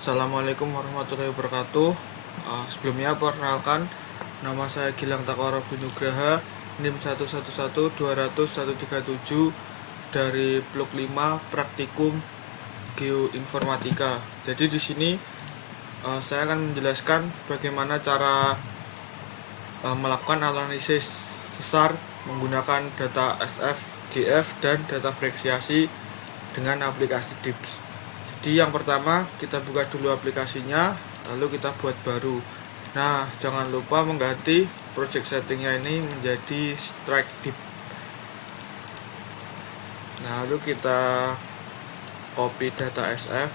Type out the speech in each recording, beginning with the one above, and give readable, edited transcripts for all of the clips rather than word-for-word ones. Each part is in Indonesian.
Assalamualaikum warahmatullahi wabarakatuh. Sebelumnya perkenalkan, nama saya Gilang Takwara Bunugraha, NIM 111200137 dari Blok 5 Praktikum Geoinformatika. Jadi di sini saya akan menjelaskan bagaimana cara melakukan analisis sesar menggunakan data SF, GF, dan data frekuensi dengan aplikasi DIPS. Jadi yang pertama kita buka dulu aplikasinya, lalu kita buat baru. Nah, jangan lupa mengganti project settingnya ini menjadi strike dip. Nah, lalu kita copy data SF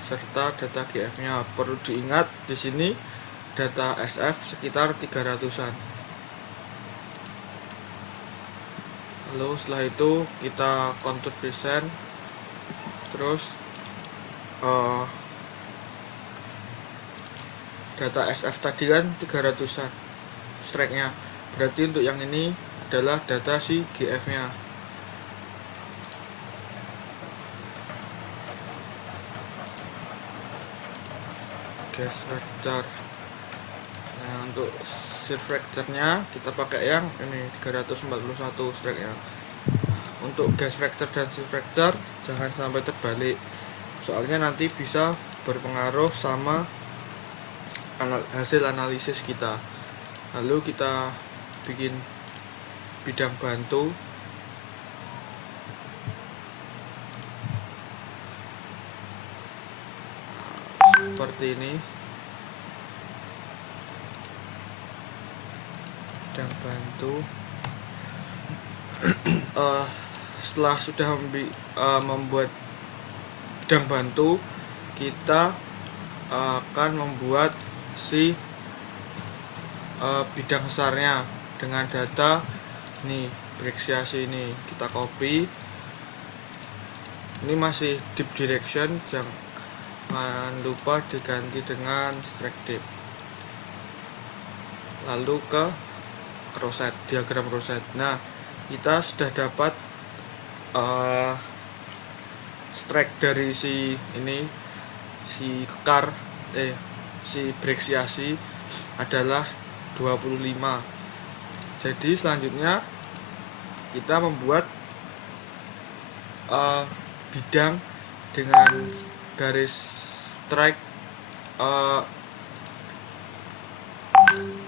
serta data GF-nya. Perlu diingat di sini data SF sekitar 300-an. Lalu setelah itu kita contour present, terus data SF tadi kan 300-an strike-nya, berarti untuk yang ini adalah data si GF-nya. Gas fracture. Nah, untuk shear fracture-nya kita pakai yang ini 341 strike-nya. Untuk gas fracture dan shear fracture jangan sampai terbalik, soalnya nanti bisa berpengaruh sama hasil analisis kita. Lalu kita bikin bidang bantu. Seperti ini, bidang bantu. Setelah sudah membuat bidang bantu, kita akan membuat si bidang besarnya dengan data nih, frekuensi ini kita copy. Ini masih deep direction, jangan lupa diganti dengan strike dip. Lalu ke rosette, diagram rosette. Nah, kita sudah dapat strike dari si ini, si kekar si frekuensi adalah 25. Jadi selanjutnya kita membuat bidang dengan garis strike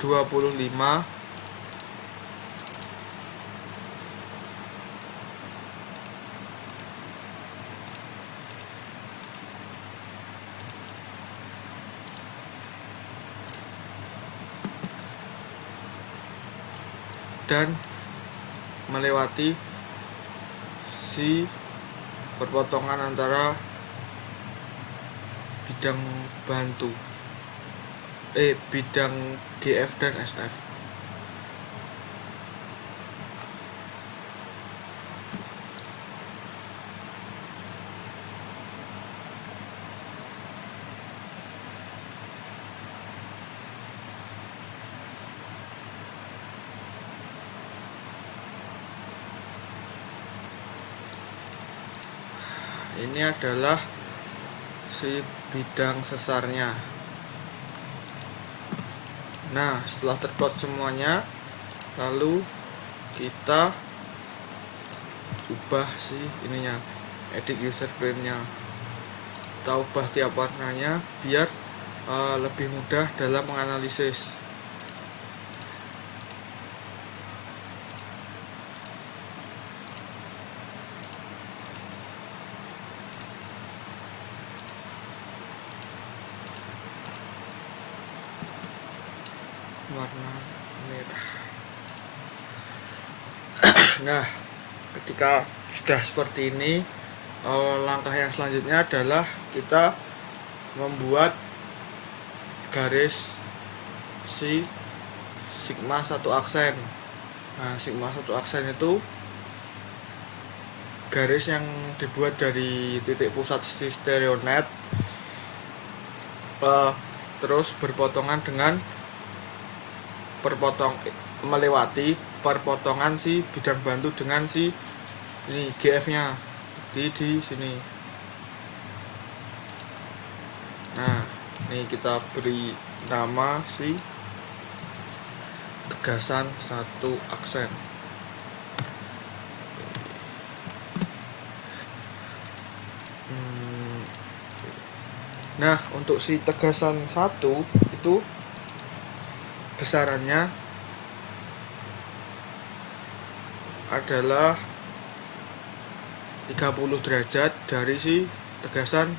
25 dan melewati si perpotongan antara bidang bantu bidang GF dan SF. Ini adalah si bidang sesarnya. Nah, setelah terplot semuanya, lalu kita ubah si ininya, edit user frame-nya. Kita ubah tiap warnanya biar lebih mudah dalam menganalisis. Warna merah. Nah, ketika sudah seperti ini, langkah yang selanjutnya adalah kita membuat garis si sigma satu aksen. Nah, sigma satu aksen itu garis yang dibuat dari titik pusat si stereonet, terus berpotongan dengan melewati perpotongan si bidang bantu dengan si ini GF-nya di sini. Nah, ini kita beri nama si tegasan satu aksen. Nah, untuk si tegasan satu itu besarannya adalah 30 derajat dari si tegasan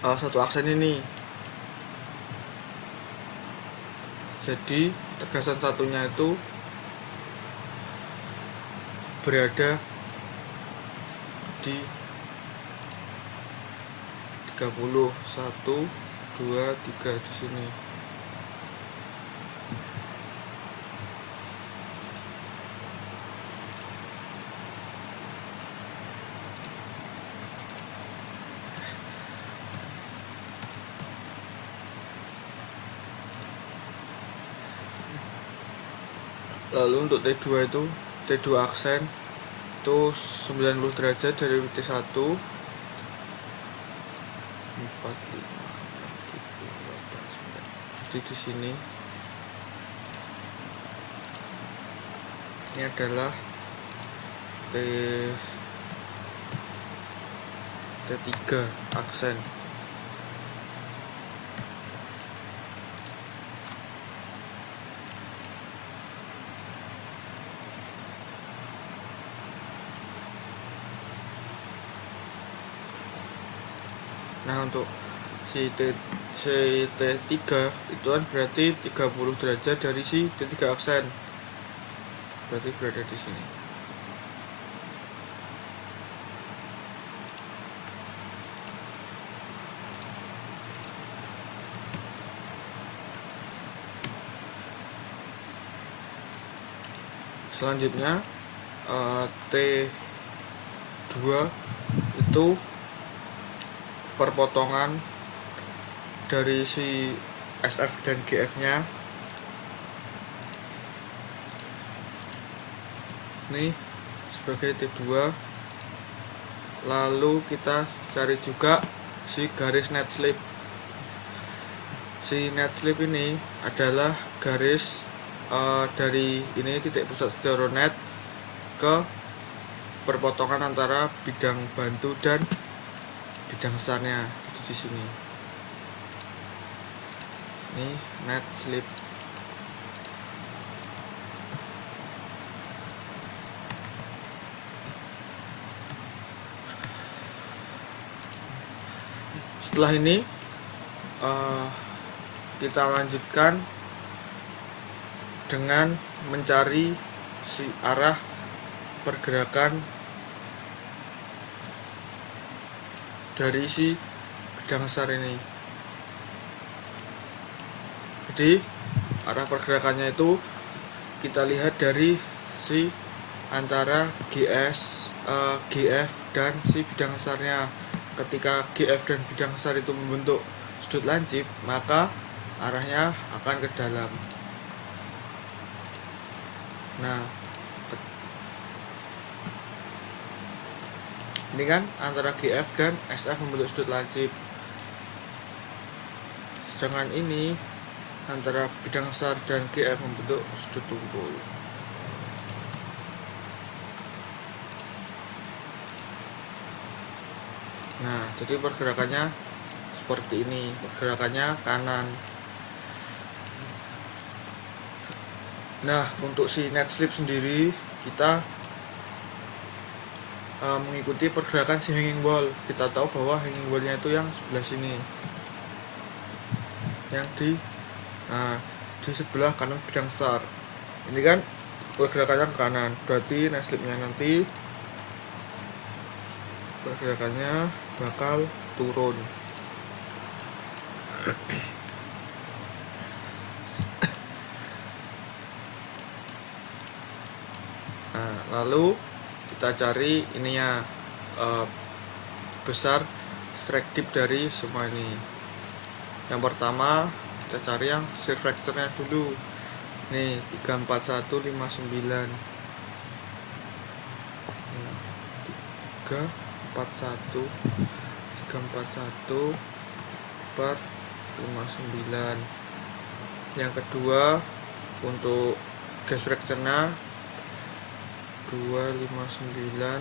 satu aksen ini. Jadi tegasan satunya itu berada di 30, 1, 2, 3 di sini. Lalu untuk T2 itu T2 aksen itu 90 derajat dari T1, 4, 5, 6, 7, 8, 9. Jadi di sini ini adalah T3 aksen. Nah, untuk si T3 itu kan berarti 30 derajat dari si T3 aksen. Berarti berada di sini. Selanjutnya T2 itu perpotongan dari si SF dan GF nya ini sebagai T2. Lalu kita cari juga si garis net slip. Si net slip ini adalah garis dari ini titik pusat stereonet ke perpotongan antara bidang bantu dan bidang besarnya. Jadi di sini ini net slip. Setelah ini kita lanjutkan dengan mencari si arah pergerakan dari si bidang besar ini. Jadi arah pergerakannya itu kita lihat dari si antara GF dan si bidang besarnya. Ketika GF dan bidang besar itu membentuk sudut lancip, maka arahnya akan ke dalam. Nah, ini kan antara GF dan SF membentuk sudut lancip. Sedangkan ini antara bidang besar dan GF membentuk sudut tumpul. Nah, jadi pergerakannya seperti ini. Pergerakannya kanan. Nah, untuk si net slip sendiri kita mengikuti pergerakan si hanging wall. Kita tahu bahwa hanging wallnya itu yang sebelah sini, yang di sebelah kanan bidang besar. Ini kan pergerakannya ke kanan, berarti net slipnya nanti pergerakannya bakal turun. Nah, lalu kita cari ininya besar strike dip dari semua ini. Yang pertama kita cari yang shear fracture-nya dulu. Nih 34159. 34159. 341 per 59. Yang kedua untuk gas fractionnya 259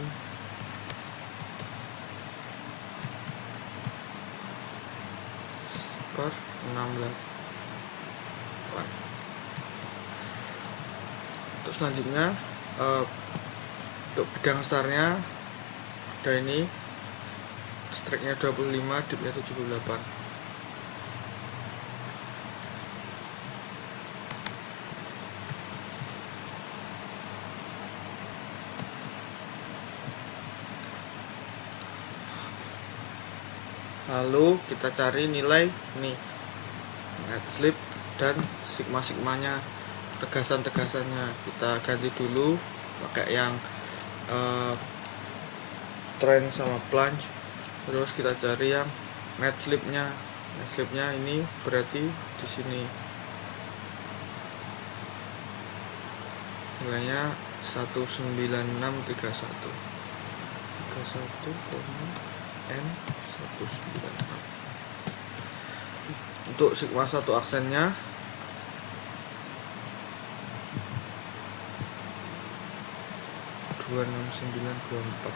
per 68. Untuk selanjutnya untuk bidang besarnya ada ini, strike-nya 25, dip-nya 78. Lalu kita cari nilai nih net slip dan sigma-sigmanya, tegasan-tegasannya. Kita ganti dulu pakai yang trend sama plunge. Terus kita cari yang net slipnya. Net slipnya ini berarti di sini nilainya 19631 N196. Untuk sigma 1 aksennya 26924.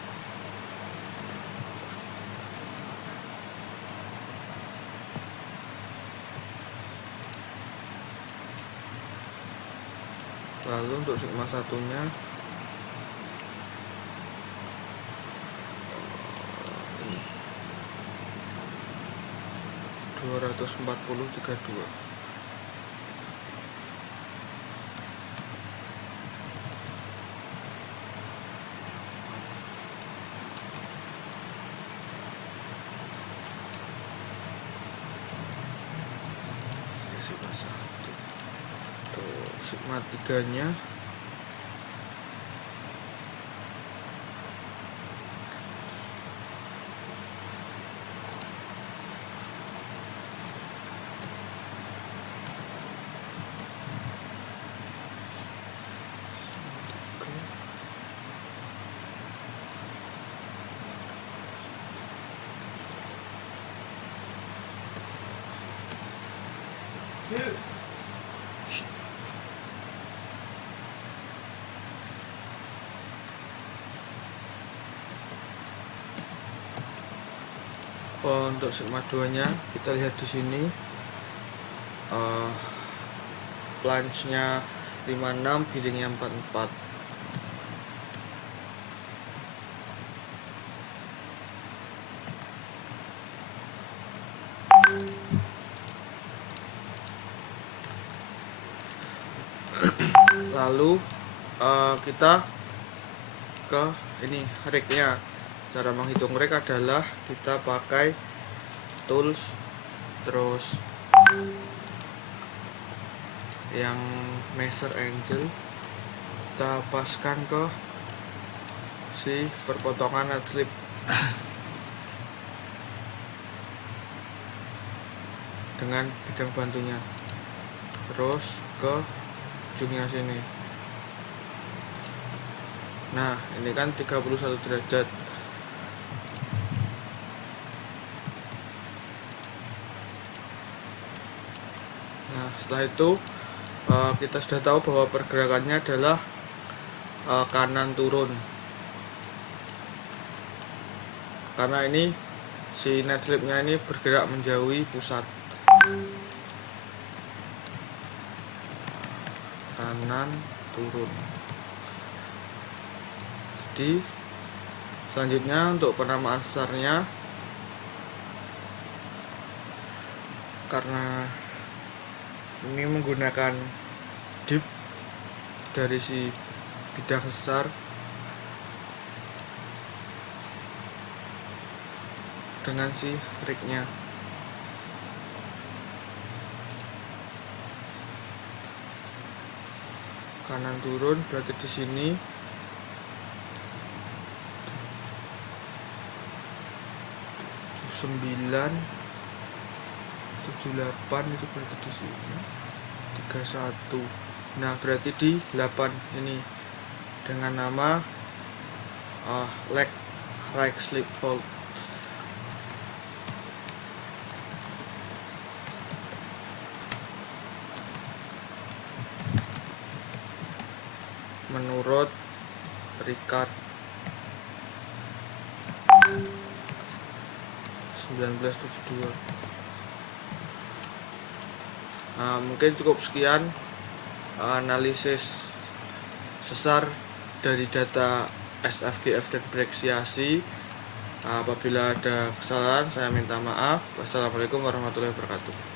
Lalu untuk sigma satunya 24032. Sigma 1. Untuk sigma 3-nya untuk sigma 2-nya kita lihat di sini, plunge-nya 56, billingnya 44. Lalu kita ke ini rig-nya. Cara menghitung rig adalah kita pakai tools, terus yang measure angle kita paskan ke si perpotongan net slip. Dengan bidang bantunya, terus ke ujungnya sini. Nah, ini kan 31 derajat. Nah, setelah itu kita sudah tahu bahwa pergerakannya adalah kanan turun, karena ini si net slipnya ini bergerak menjauhi pusat. Kanan turun. Jadi selanjutnya untuk penamaan sesarnya, karena ini menggunakan dip dari si bidang sesar dengan si rig-nya. Kanan turun berarti di sini 978, itu berarti di sini 31. Nah, berarti di 8 ini dengan nama leg right slip fault. menurut Ricard 1972. Nah, mungkin cukup sekian analisis sesar dari data SFGF dan Brexiasi. Apabila ada kesalahan saya minta maaf. Wassalamualaikum warahmatullahi wabarakatuh.